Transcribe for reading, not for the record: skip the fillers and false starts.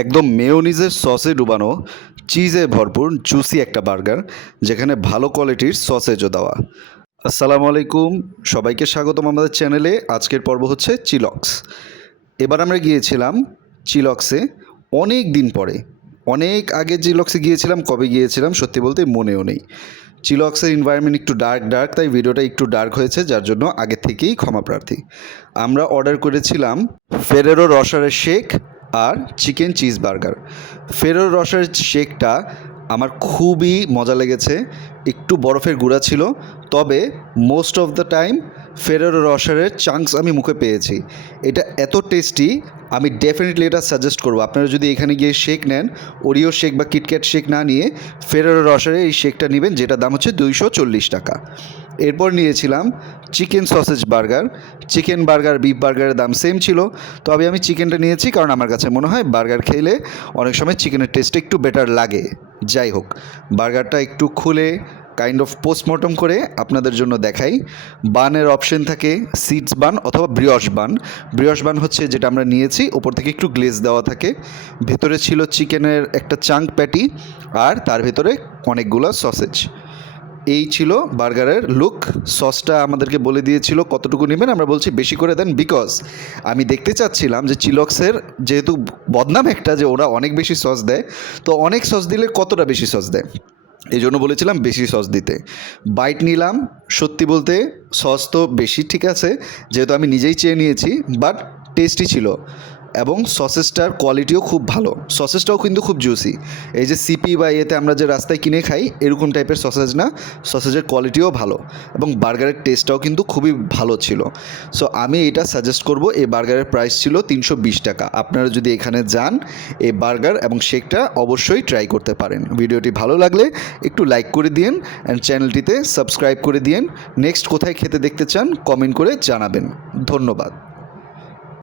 একদম মেয়োনিজের সসে ডুবানো, চিজে ভরপুর জুসি একটা বার্গার, যেখানে ভালো কোয়ালিটির সসেজও দেওয়া। আসসালামু আলাইকুম, সবাইকে স্বাগতম আমাদের চ্যানেলে। আজকের পর্ব হচ্ছে চিলক্স। এবার আমরা গিয়েছিলাম চিলক্সে অনেক দিন পরে। অনেক আগে চিলক্সে গিয়েছিলাম, কবে গিয়েছিলাম সত্যি বলতে মনেও নেই। চিলক্সের এনভায়রনমেন্ট একটু ডার্ক, তাই ভিডিওটা একটু ডার্ক হয়েছে, যার জন্য আগে থেকেই ক্ষমা প্রার্থী। আমরা অর্ডার করেছিলাম ফেরেরো রসারের শেক আর চিকেন চিজ বার্গার। ফেরেরো রসারের শেকটা আমার খুবই মজা লেগেছে। একটু বরফের গুঁড়া ছিল, তবে most of the time Ferrero রসারের চাঙ্কস আমি মুখে পেয়েছি। এটা এত টেস্টি, আমি ডেফিনেটলি এটা সাজেস্ট করবো। আপনারা যদি এখানে গিয়ে শেক নেন, ওরিও শেক বা কিটক্যাট শেক না নিয়ে ফেরেরো রসারের এই শেকটা নেবেন, যেটা দাম হচ্ছে 240 টাকা। এরপর নিয়েছিলাম chicken sausage burger. Chicken burger beef বার্গারের দাম সেম ছিল, তবে আমি চিকেনটা নিয়েছি কারণ আমার কাছে মনে হয় বার্গার খেলে অনেক সময় চিকেনের টেস্ট একটু বেটার লাগে। যাই হোক, বার্গারটা একটু খুলে কাইন্ড অফ পোস্টমর্টম করে আপনাদের জন্য দেখাই। বানের অপশন থাকে সিডস বান অথবা ব্রিয়শ বান। ব্রিয়শ বান হচ্ছে যেটা আমরা নিয়েছি, ওপর থেকে একটু গ্লেজ দেওয়া থাকে। ভেতরে ছিল চিকেনের একটা চাঙ্ক প্যাটি, আর তার ভেতরে অনেকগুলো সসেজ। এই ছিল বার্গারের লুক। সসটা আমাদেরকে বলে দিয়েছিল কতটুকু নেবেন, আমরা বলছি বেশি করে দেন, বিকজ আমি দেখতে চাচ্ছিলাম যে চিলক্সের যেহেতু বদনাম একটা যে ওরা অনেক বেশি সস দেয়, তো অনেক সস দিলে কতটা বেশি সস দেয়, এই জন্য বলেছিলাম বেশি সস দিতে। বাইট নিলাম, সত্যি বলতে সস তো বেশি ঠিক আছে, যেহেতু আমি নিজেই চেয়ে নিয়েছি, বাট টেস্টি ছিল এবং সসেসটার কোয়ালিটিও খুব ভালো। সসেসটাও কিন্তু খুব জুসি। এই যে সিপি বা এতে আমরা যে রাস্তায় কিনে খাই এরকম টাইপের সসেজ না, সসেজের কোয়ালিটিও ভালো এবং বার্গারের টেস্টটাও কিন্তু খুবই ভালো ছিল। সো আমি এটা সাজেস্ট করব। এই বার্গারের প্রাইস ছিল 320 টাকা। আপনারা যদি এখানে যান, এই বার্গার এবং শেকটা অবশ্যই ট্রাই করতে পারেন। ভিডিওটি ভালো লাগলে একটু লাইক করে দিন অ্যান্ড চ্যানেলটিতে সাবস্ক্রাইব করে দিন। নেক্সট কোথায় খেতে দেখতে চান কমেন্ট করে জানাবেন। ধন্যবাদ।